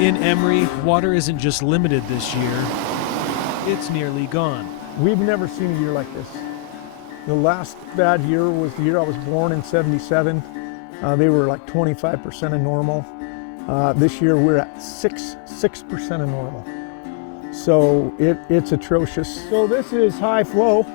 In Emery, water isn't just limited this year, it's nearly gone. We've never seen a year like this. The last bad year was the year I was born in '77. They were like 25% of normal. This year we're at 6% of normal. So it's atrocious. So this is high flow,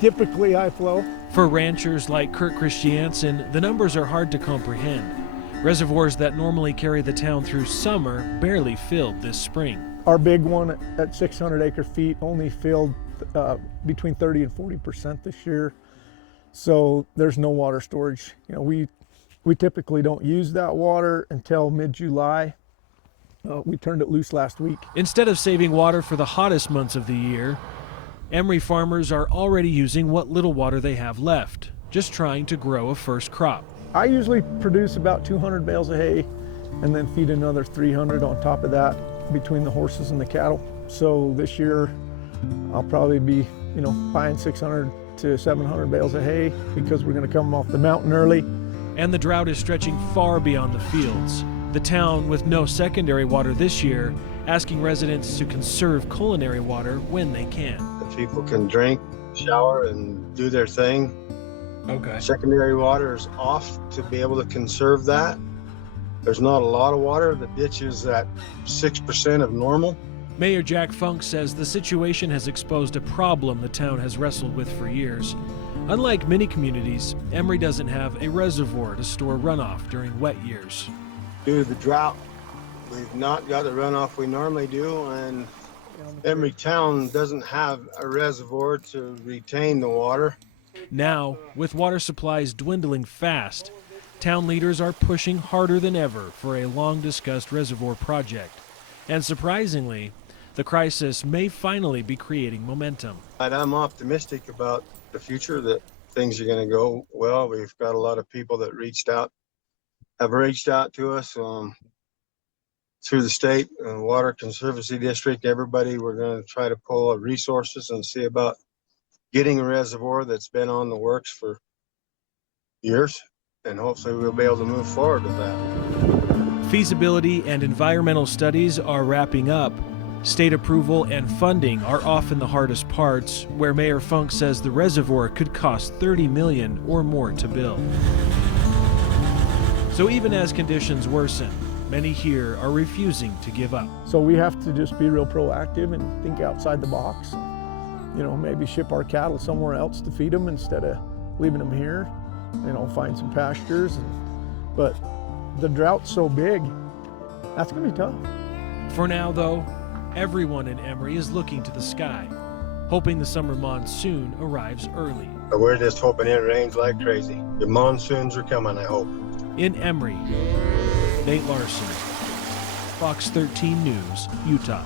typically high flow. For ranchers like Kurt Christiansen, the numbers are hard to comprehend. Reservoirs that normally carry the town through summer barely filled this spring. Our big one at 600 acre feet only filled between 30 and 40% this year. So there's no water storage. You know, we typically don't use that water until mid-July. We turned it loose last week. Instead of saving water for the hottest months of the year, Emery farmers are already using what little water they have left, just trying to grow a first crop. I usually produce about 200 bales of hay and then feed another 300 on top of that between the horses and the cattle. So this year I'll probably be, buying 600 to 700 bales of hay because we're going to come off the mountain early. And the drought is stretching far beyond the fields. The town, with no secondary water this year, asking residents to conserve culinary water when they can. If people can drink, shower, and do their thing. Okay. Secondary water is off to be able to conserve that. There's not a lot of water. The ditch is at 6% of normal. Mayor Jack Funk says the situation has exposed a problem the town has wrestled with for years. Unlike many communities, Emery doesn't have a reservoir to store runoff during wet years. Due to the drought, we've not got the runoff we normally do, and Emery town doesn't have a reservoir to retain the water. Now, with water supplies dwindling fast, town leaders are pushing harder than ever for a long-discussed reservoir project. And surprisingly, the crisis may finally be creating momentum. But I'm optimistic about the future, that things are going to go well. We've got a lot of people that have reached out to us through the state and Water Conservancy District. Everybody, we're going to try to pull our resources and see about getting a reservoir that's been on the works for years, and hopefully we'll be able to move forward with that. Feasibility and environmental studies are wrapping up. State approval and funding are often the hardest parts, where Mayor Funk says the reservoir could cost $30 million or more to build. So even as conditions worsen, many here are refusing to give up. So we have to just be real proactive and think outside the box. Maybe ship our cattle somewhere else to feed them instead of leaving them here. Find some pastures. But the drought's so big, that's going to be tough. For now, though, everyone in Emery is looking to the sky, hoping the summer monsoon arrives early. We're just hoping it rains like crazy. The monsoons are coming, I hope. In Emery, Nate Larson, Fox 13 News, Utah.